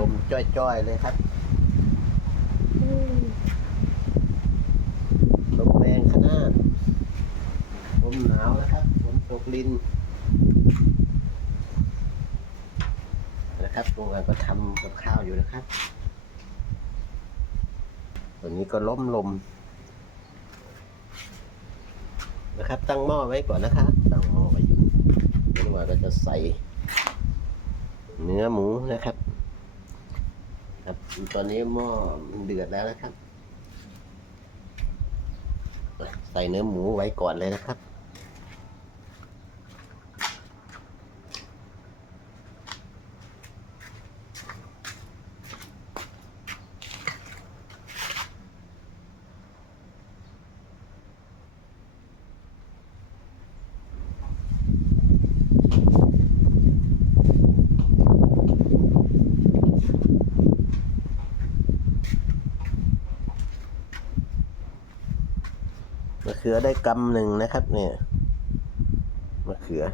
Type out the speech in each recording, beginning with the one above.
ลมจ้อยๆเลยครับลมแรงขนาดลมหนาวนะครับฝนตกลินนะครับโรงงานก็ทำกับข้าวอยู่นะครับตอนนี้ก็ล้มลมนะครับ ตั้งหม้อไว้ก่อนนะครับตั้งหม้อไว้อยู่เดี๋ยวโรงงานก็จะใส่เนื้อหมูนะครับ ครับ ตอนนี้หม้อมันเดือดแล้วนะครับ ใส่เนื้อหมูไว้ก่อนเลยนะครับ เขือได้กำหนึ่งนะครับ เนี่ยมะเขือ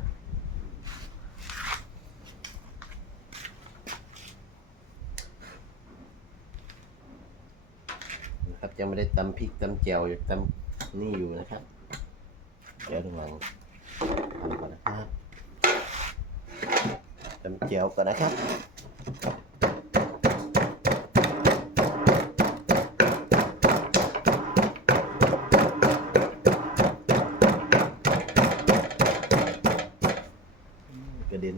นะครับยังไม่ได้ตำพริกตำแจ่วอยู่ตำนี่อยู่นะครับ เดี๋ยวระวังทำก่อนนะครับตำแจ่วก่อนนะครับ กระเด็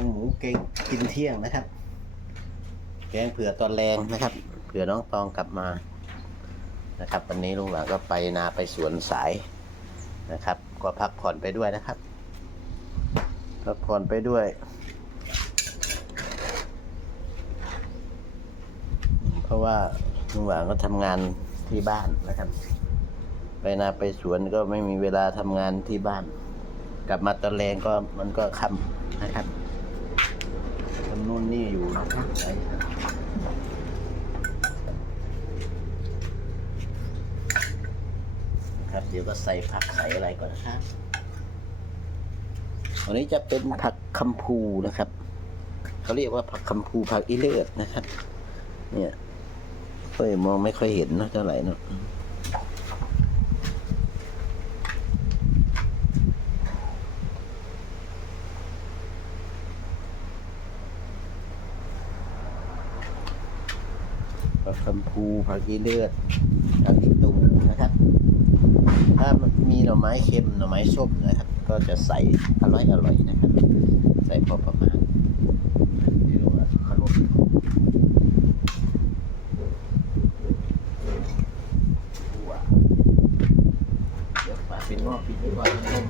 งหมูเกงกินเที่ยงนะครับ แกงเผื่อตอนแรงนะครับ เผื่อน้องตองกลับมานะครับ วันนี้ลุงหลานก็ไปนาไปสวนสายนะครับ ก็พักผ่อนไปด้วยนะครับ พักผ่อนไปด้วยเพราะว่าลุงหวางก็ทำงานที่บ้านนะครับ ไปนาไปสวนก็ไม่มีเวลาทำงานที่บ้าน กลับมาตอนแรงก็มันก็ค่ำนะครับ นู่นนี่อยู่นะครับไปครับ เดี๋ยวก็ใส่ผักใส่อะไรก่อนนะครับอันนี้จะเป็นผักคำพูนะครับ เขาเรียกว่าผักคำพูผักอีเลือดนะครับ เนี่ยค่อยมองไม่ค่อยเห็นเนะเท่าไหร่เนอะ ผักคำพูผักอีเลือดผักอีตูนะครับ ถ้ามีหน่อไม้เค็มหน่อไม้ส้มนะครับ ก็จะใส่อร่อยอร่อยนะครับ ใส่พอประมาณไม่รู้ว่าขาลดถั่วเดี๋ยวฝาเป็นหม้อปิดไว้ก่อนนะต้ม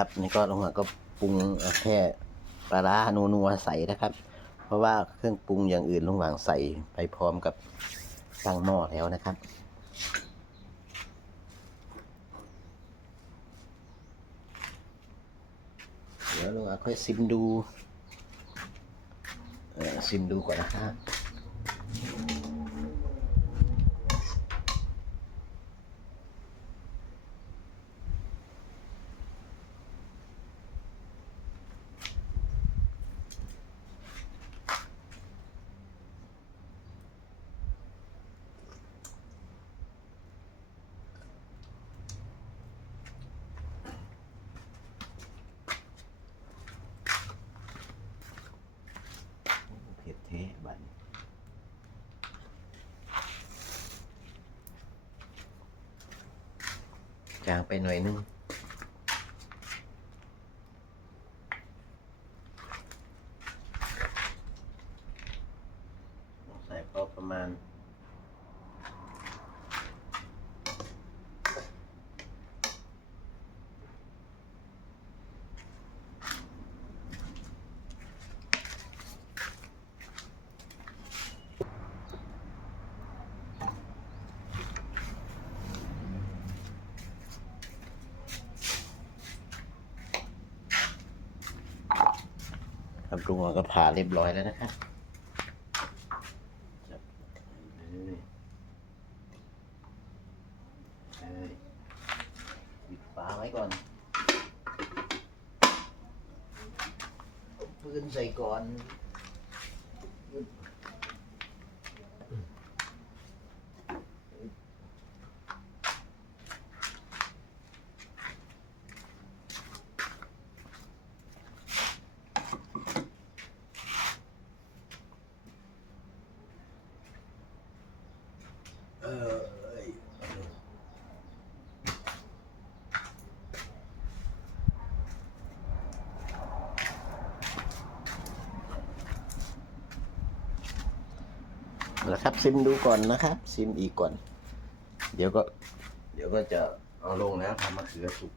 นะครับนี่ก็ลงมาก็ปรุงแค่ปลาร้านัวๆใส่นะครับ เพราะว่าเครื่องปรุงอย่างอื่นลุงหวางใส่ไปพร้อมกับตั้งหม้อแล้วนะครับเดี๋ยวลุงหวางค่อยซิมดูซิมดูก่อนนะครับางไปหน่อยนึง ครับลุงวก็ผ่าเรียบร้อยแล้วนะครับเลยเลยปิดฝาไว้ก่อนเปืนใส่ก่อน เออเอ้ย นะครับ ซิมดูก่อนนะครับ ซิมอีกก่อน เดี๋ยวก็ เดี๋ยวก็จะเอาลงแล้วทำมะเขือสุก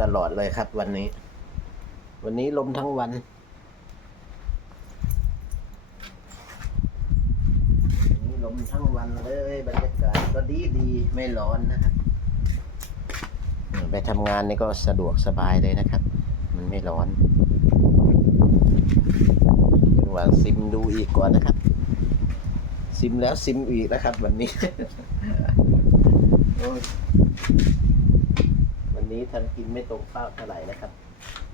ตลอดเลยครับ วันนี้ วันนี้ลมทั้งวัน วันนี้ลมทั้งวันเลยบรรยากาศก็ดีดีไม่ร้อนนะครับไปทำงานนี่ก็สะดวกสบายเลยนะครับ มันไม่ร้อนระหว่างซิมดูอีกก่อนนะครับ ซิมแล้วซิมอีกนะครับ วันนี้ โอ้ย นี้ทันกินไม่ตรงเป้าเท่าไหร่นะครับ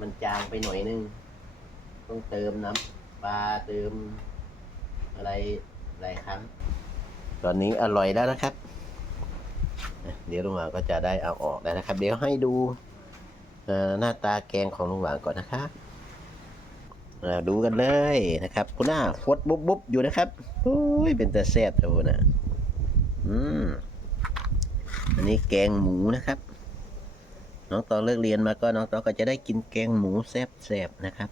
มันจางไปหน่อยนึง ต้องเติมน้ำปลาเติมอะไรหลายครั้ง ตอนนี้อร่อยแล้วนะครับ เดี๋ยวลุงหวางก็จะได้เอาออกแล้วนะครับ เดี๋ยวให้ดูหน้าตาแกงของลุงหวางก่อนนะครับดูกันเลยนะครับคุณหน้าฟดบุ๊บบุ๊บอยู่นะครับโอ้ยเป็นแต่แซ่บเท่านะอืมอันนี้แกงหมูนะครับ น้องตองเลิกเรียนมาก็น้องตองก็จะได้กินแกงหมูแซ่บๆนะครับ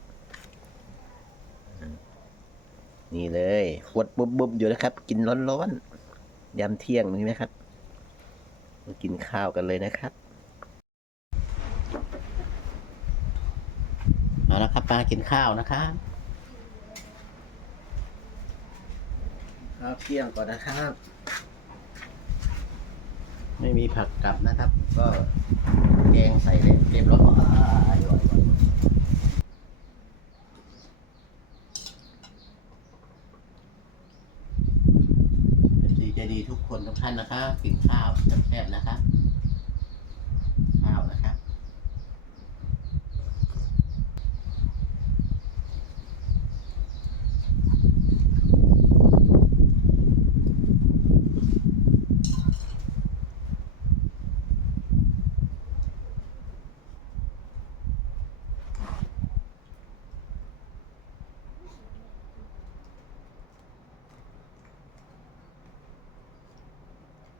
นี่เลยฟดบุบบุ๊บอยู่นะครับ กินร้อนๆยามเที่ยงนี้นะครับมากินข้าวกันเลยนะครับเอาละครับมากินข้าวนะครับข้าวเที่ยงก่อนนะครับ ไม่มีผักกลับนะครับ ก็ แกงใส่เรียบร้อยอ่าอร่อยดีใจดีทุกคนทุกท่านนะครับกินข้าวแซ่บๆนะครั